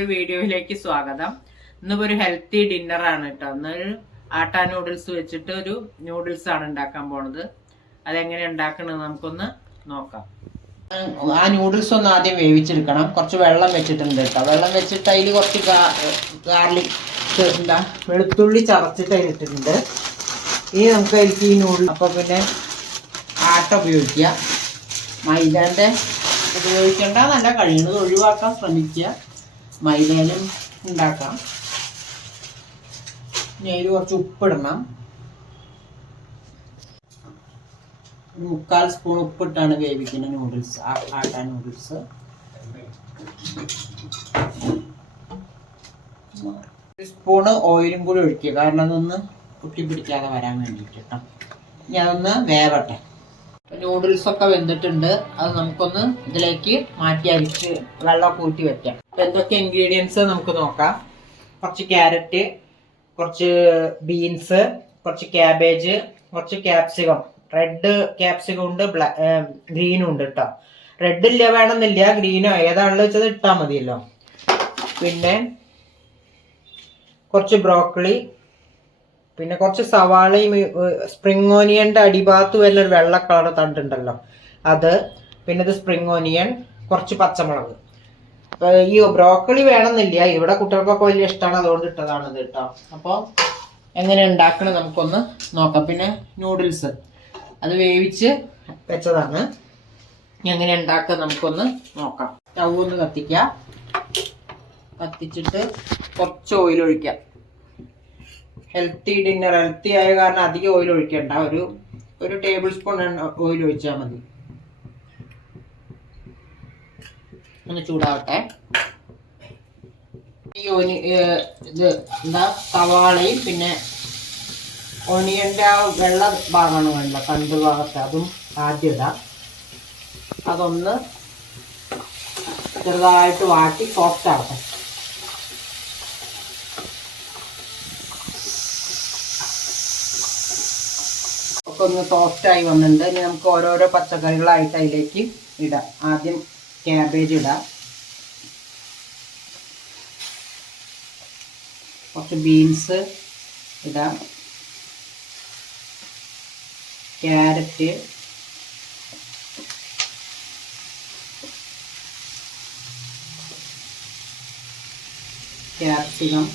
പുതിയൊരു വീഡിയോയിലേക്ക് സ്വാഗതം. ഇന്നിപ്പോ ഒരു ഹെൽത്തി ഡിന്നർ ആണ് കേട്ടോ. ഇന്ന് ആട്ടാ നൂഡിൽസ് വെച്ചിട്ട് ഒരു നൂഡിൽസ് ആണ് ഉണ്ടാക്കാൻ പോണത്. അതെങ്ങനെ ഉണ്ടാക്കണത് നമുക്കൊന്ന് നോക്കാം. ആ നൂഡിൽസ് ഒന്ന് ആദ്യം വേവിച്ചെടുക്കണം. കുറച്ച് വെള്ളം വെച്ചിട്ടുണ്ട് കേട്ടോ. വെള്ളം വെച്ചിട്ട് അതിൽ കുറച്ച് ഗാർലിക് വെളുത്തുള്ളി ചതച്ചിട്ട് അതിലിട്ടിട്ടുണ്ട്. ഇനി നമുക്ക് അതിലേക്ക് ഈ നൂഡിൽസ് അപ്പോൾ പിന്നെ ആട്ട ഉപയോഗിക്കുക. മൈദാൻ്റെ ഉപയോഗിക്കേണ്ട, നല്ല കഴിയുന്നത് ഒഴിവാക്കാൻ ശ്രമിക്കുക. മൈദയിലും ഉണ്ടാക്കാം. ഇനി അതിൽ കുറച്ച് ഉപ്പിടണം. 3/4 സ്പൂൺ ഉപ്പിട്ടാണ് വേവിക്കുന്ന നൂഡിൽസ്, ആട്ടാ നൂഡിൽസ്. ഒരു സ്പൂണ് ഓയിലും കൂടി ഒഴിക്കുക, കാരണം അതൊന്ന് പൊട്ടിപ്പിടിക്കാതെ വരാൻ വേണ്ടിയിട്ട് കേട്ടോ. ഇനി അതൊന്ന് വേവട്ടെ. നൂഡിൽസ് ഒക്കെ വെന്തിട്ടുണ്ട്. അത് നമുക്കൊന്ന് ഇതിലേക്ക് മാറ്റി അരിച്ച് വെള്ളം ഊറ്റി വെക്കാം. എന്തൊക്കെ ഇൻഗ്രീഡിയൻസ് നമുക്ക് നോക്കാം. കുറച്ച് ക്യാരറ്റ്, കുറച്ച് ബീൻസ്, കുറച്ച് ക്യാബേജ്, കുറച്ച് ക്യാപ്സിക്കം. റെഡ് ക്യാപ്സിക്കം ഉണ്ട്, ഗ്രീനും ഉണ്ട് കേട്ടോ. റെഡ് ഇല്ല വേണമെന്നില്ല, ഗ്രീനോ ഏതാണെന്ന് വെച്ചത് ഇട്ടാൽ മതിയല്ലോ. പിന്നെ കുറച്ച് ബ്രോക്കലി, പിന്നെ കുറച്ച് സവാളയും സ്പ്രിംഗ് ഓനിയൻ്റെ അടിഭാഗത്ത് വരുന്ന ഒരു വെള്ള കളർ തണ്ടുണ്ടല്ലോ അത്. പിന്നെ ഇത് സ്പ്രിംഗ് ഓനിയൻ, കുറച്ച് പച്ചമുളക്. ഈ ബ്രോക്കലി വേണമെന്നില്ല, ഇവിടെ കുട്ടികൾക്കൊക്കെ വലിയ ഇഷ്ടമാണ്, അതുകൊണ്ട് ഇട്ടതാണിത് കേട്ടോ. അപ്പോൾ എങ്ങനെ ഉണ്ടാക്കണം നമുക്കൊന്ന് നോക്കാം. പിന്നെ നൂഡിൽസ് അത് വേവിച്ച് വെച്ചതാണ്. എങ്ങനെ ഉണ്ടാക്കുക നമുക്കൊന്ന് നോക്കാം. സ്റ്റൗ ഒന്ന് കത്തിക്കുക. കത്തിച്ചിട്ട് കുറച്ച് ഓയിൽ ഒഴിക്കാം. ഹെൽത്തി ഡിന്നർ, ഹെൽത്തി ആയ കാരണം അധികം ഓയിൽ ഒഴിക്കണ്ട. ഒരു ടേബിൾ സ്പൂൺ ഓയിൽ ഒഴിച്ചാൽ മതി. ഒന്ന് ചൂടാവട്ടെ. ഈ ഇത് എന്താ സവാളയും പിന്നെ ഓണിയൻ്റെ ആ വെള്ള ഭാഗമാണ് വേണ്ട, തണ്ട് ഭാഗത്ത്, അതും ആദ്യം ഇടാം. അതൊന്ന് ചെറുതായിട്ട് വാട്ടി സോഫ്റ്റ് ആവട്ടെ. ഒക്കെ ഒന്ന് സോഫ്റ്റായി വന്നിട്ടുണ്ട്. ഇനി നമുക്ക് ഓരോരോ പച്ചക്കറികളായിട്ട് അതിലേക്ക് ഇടാം. ആദ്യം ക്യാബേജ് ഇടാം, കുറച്ച് ബീൻസ് ഇടാം, ക്യാരറ്റ്, ക്യാപ്സിക്കം.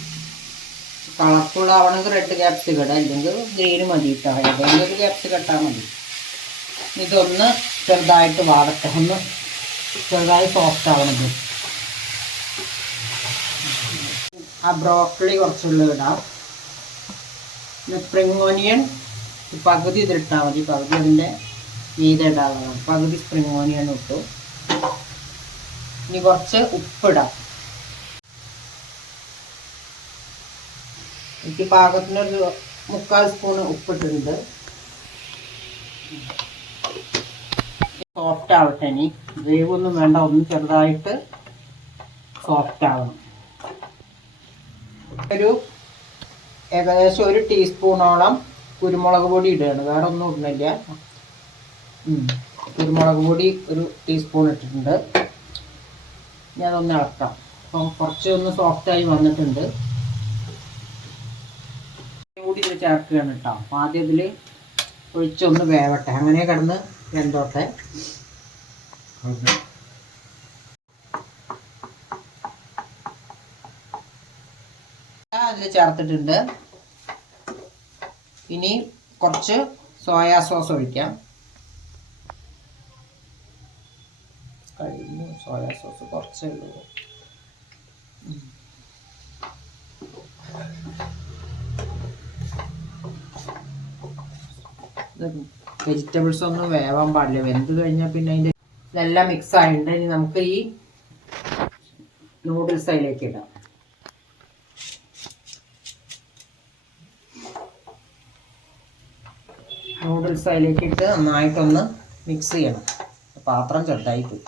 കളർഫുൾ ആവണമെങ്കിൽ റെഡ് ക്യാപ്സിക്കം ഇടാം, അല്ലെങ്കിൽ ഗ്രീന് മതി കേട്ടോ. ഏതെങ്കിലും ഒരു ക്യാപ്സിക്കം ഇട്ടാൽ മതി. ഇതൊന്ന് ചെറുതായിട്ട് വാടട്ടെ, ഒന്ന് ചെറുതായി സോഫ്റ്റ് ആവണത്. ആ ബ്രോക്കലി കുറച്ചുള്ള ഇടാം. പിന്നെ സ്പ്രിംഗ് ഓനിയൻ പകുതി ഇതിട്ടാൽ മതി, പകുതി അതിൻ്റെ മീതെ ഇടാവുന്നതാണ്. പകുതി സ്പ്രിംഗ് ഓനിയൻ ഇട്ടു. ഇനി കുറച്ച് ഉപ്പിടാം. എനിക്ക് പാകത്തിനൊരു 3/4 സ്പൂൺ ഉപ്പിട്ടുണ്ട്. സോഫ്റ്റ് ആവട്ടെ. ഇനി വേവൊന്നും വേണ്ട, ഒന്ന് ചെറുതായിട്ട് സോഫ്റ്റ് ആവണം. ഏകദേശം 1 ടീസ്പൂണോളം കുരുമുളക് പൊടി ഇടുകയാണ്, വേറെ ഒന്നും ഇടുന്നില്ല. കുരുമുളക് പൊടി 1 ടീസ്പൂൺ ഇട്ടിട്ടുണ്ട്. ഇനി അതൊന്ന് ഇളക്കാം. അപ്പം കുറച്ചൊന്ന് സോഫ്റ്റായി വന്നിട്ടുണ്ട്. കൂടി ഇത് ചേർക്കുകയാണ് കേട്ടോ. അപ്പം ആദ്യം ഇതിൽ ഒഴിച്ചൊന്ന് വേവട്ടെ, അങ്ങനെ കിടന്ന് വെന്തോട്ടെ. അതിൽ ചേർത്തിട്ടുണ്ട്. ഇനി കുറച്ച് സോയാ സോസ് ഒഴിക്കാം. കഴിഞ്ഞു, സോയാ സോസ് കുറച്ചേ ഉള്ളൂ. വെജിറ്റബിൾസ് ഒന്നും വേവാൻ പാടില്ല, വെന്ത് കഴിഞ്ഞാൽ പിന്നെ അതിൻ്റെ ഇതെല്ലാം മിക്സ് ആയിട്ടുണ്ട്. ഇനി നമുക്ക് ഈ നൂഡിൽസ് അതിലേക്ക് ഇടാം. നൂഡിൽസ് അതിലേക്ക് ഇട്ട് നന്നായിട്ടൊന്ന് മിക്സ് ചെയ്യണം. പാത്രം ചെറുതായി പോയി.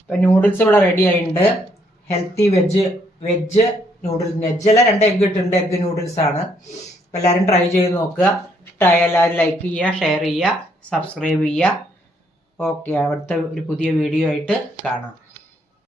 ഇപ്പം നൂഡിൽസ് ഇവിടെ റെഡി ആയിട്ടുണ്ട്. Healthy veg noodles. വെജല്ല, 2 എഗ്ഗ് ഇട്ടിട്ടുണ്ട്. എഗ്ഗ് നൂഡിൽസ് ആണ്. അപ്പം എല്ലാവരും ട്രൈ ചെയ്ത് നോക്കുക. ഇഷ്ടമായ എല്ലാവരും ലൈക്ക് ചെയ്യുക, ഷെയർ ചെയ്യുക, സബ്സ്ക്രൈബ് ചെയ്യുക. ഓക്കെ, അടുത്ത ഒരു പുതിയ വീഡിയോ ആയിട്ട് കാണാം.